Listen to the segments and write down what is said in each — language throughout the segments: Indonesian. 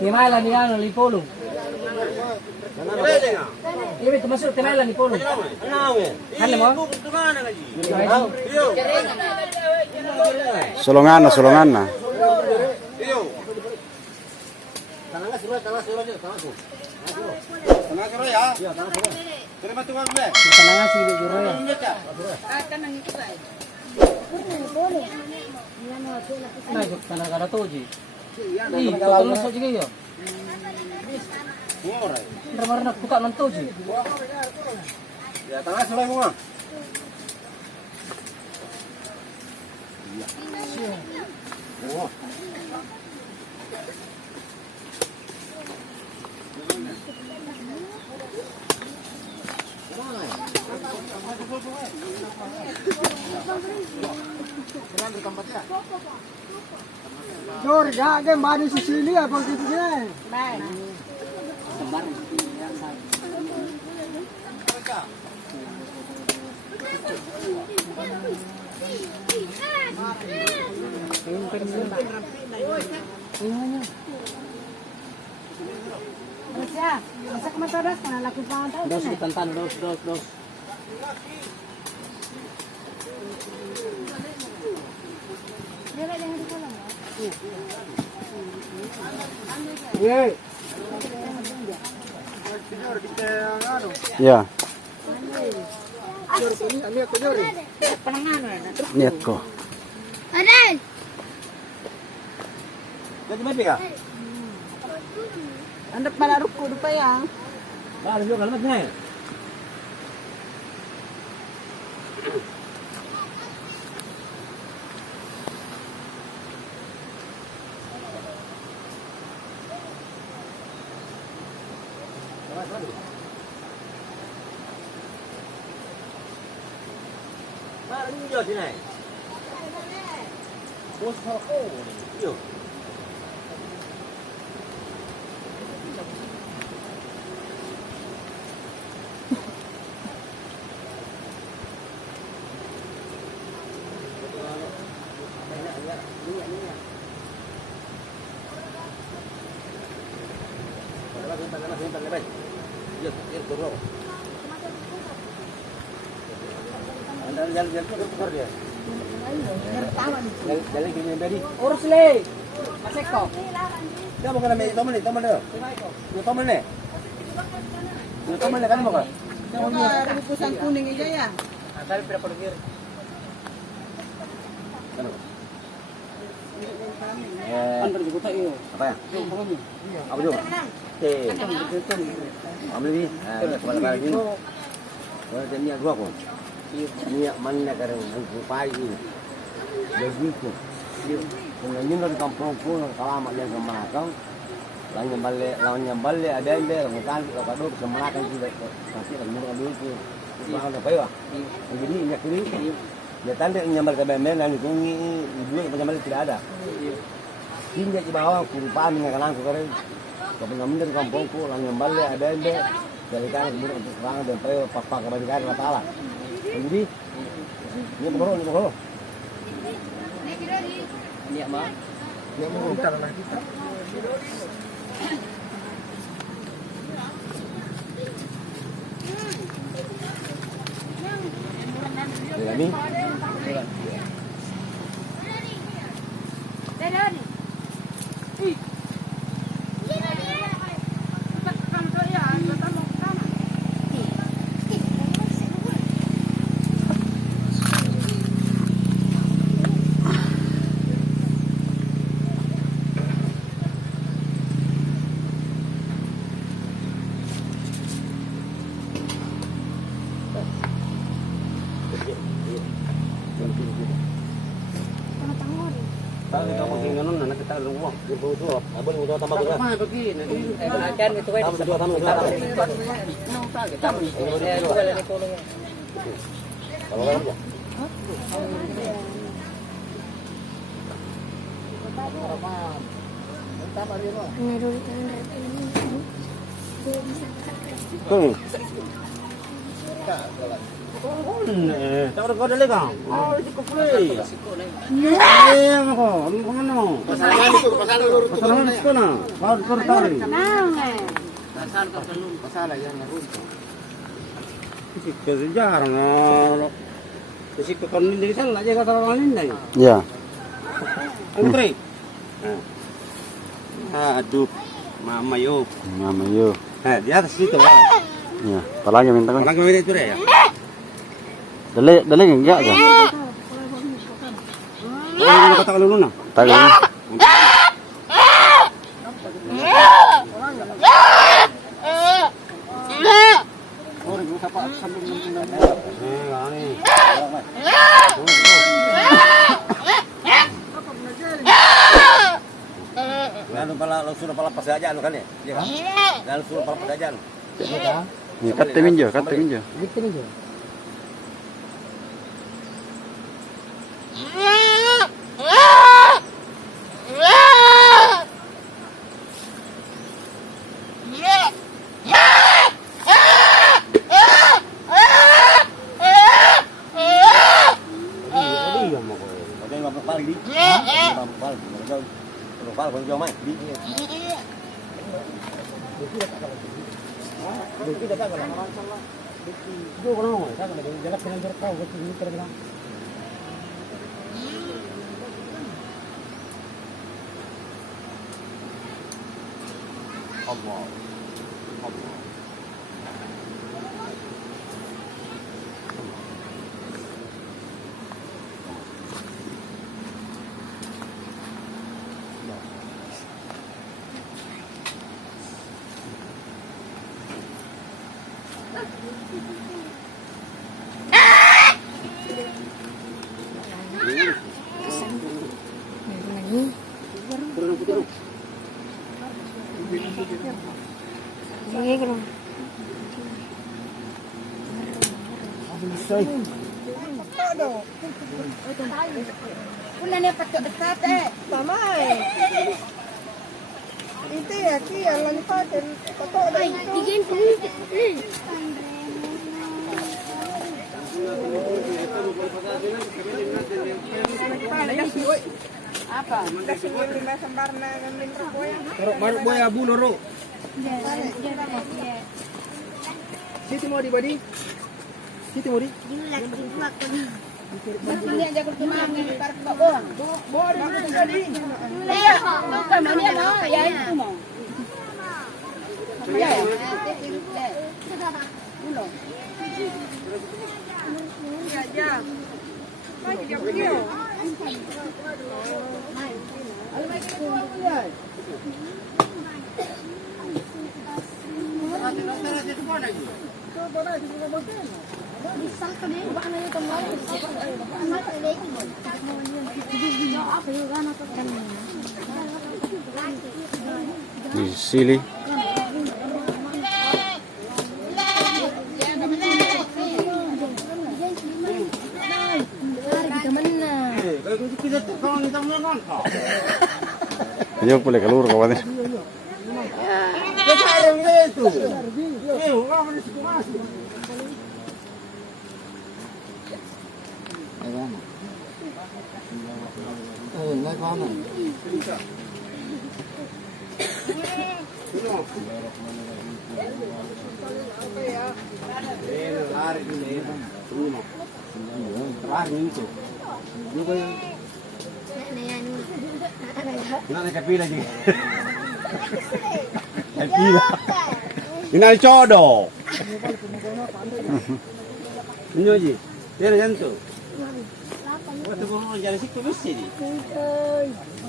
Timailan ni ano, Lipolong. Ini termasuk timailan Lipolong. Ano mo? Solongan na. Tanangan si Guru ya. Nah, tanah kada toji. Ih, total masuk juga ya. Benar-benar nak buka man toji. Ya, tanah selai semua. Oh. Jor, gak ke mari sini apa gitu deh. Baik. Sebar. Masa kemataras kana laki pantai. Dos ditantan, dos. Ya. Penangan. Niat ko. Jadi mana ya? Anda pada ruku dupa ya. Bah, lu kalau mana? Mana ni jauh sini? Bos aku. Yo. Jalan gini tadi. Urus le. Maseko. Dia mau kena toman ni. Dia toman ni. Dia toman ni kan mau kan? Bungkusan kuning aja ya. Asal berapa degir? Kan berjuta iyo. Apa ya? Apa tu? Ambil ni. Kepala ni. Kalau dia niat dua pun. Niat mana kerana aku pagi. Begitu. Pengen dari kampung pun kalau mak yang kemakau. Lawannya balik ada yang dia bukan kalau kemalakan tidak pasti akan murah dulu tu. Mahal apa ya? Jadi minyak ini dia tanda nyambal ke bemen dan itu dua penyambal tidak ada. Hingga di bawah kurupaan dengan kalang keren. Kepengaman dari kampungku lawannya balik ada yang dia dari kan murah untuk perang dan perlu papa kebanyakan rata lah. Jadi ini berapa? Niat mah. Dia mau minta lah kita. Ini. Kalau kita mau tinggal nona nak kita luang, dia bawa tu, abang mau tambah tu. Mana begini? Belajar itu kan. Tambah dua tambah. Kalau aja. Tak ada kau dah legang. Oh, cukup boleh. Siko na yun. Eh, ako. Ano ka man no? Pasalan ko na. Baru ko tari. Nasaan ka kalun? Pasala yan na rin. Kasi jarang na. Kasi ko kanin din sana aja kata kanin na. Ya. Ang tre. Aduh, mama yo. Mama yo. Di atas situ. Ya. Palagi minta ko. Walang gawin ito rin. Dali enggak kan? Ano kata kalulun na? Tagal. Lalu sudah pala pasajaan kan ya? Iya kan? Lalu sudah pala pasajaan. Ni kate minjo. Allah. Pula ni patok dekat Sama eh. Itu ya, yang lagi pakai patok dah itu. Apa? Kasih lima sembar na minta boya. Baru boy abu loro. Situ mau di body. Situ mau di. Ini aja aku cuma ngintar ke bawah. Boleh tadi. Iya, bukan mana no, ya itu mau. Ya, uno. Ya, ya. Mai dia video. Di sili. Yo boleh keluar kawan. Nak kapi lagi. Kapi lah. Ini codo. Ini aja. Dia ada jantung. Waktu kau jalan situ mesti ni.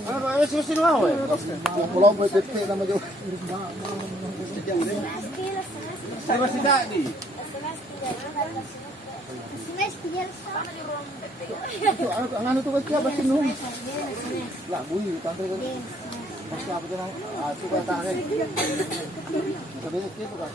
Apa mesti mau? Pulau BTP nama jo. Saya masih tak ni. Ang tu kaya basta no. Lah bui tangkay ko. Basta apa tu nang suka tangan. Sabi ni kito ka.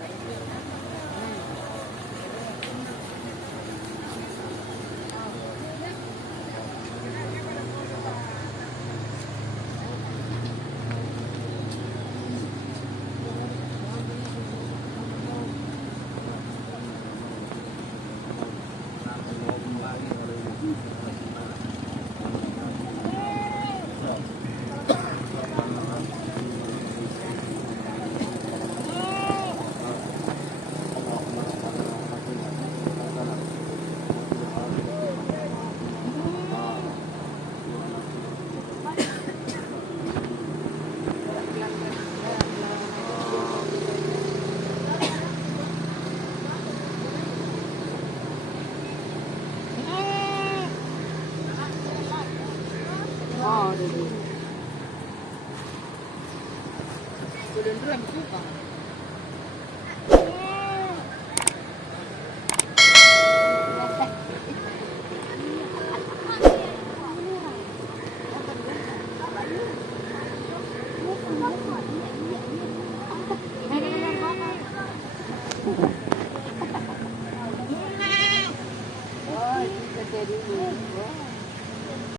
Oh, dulu. Dulu rem juga.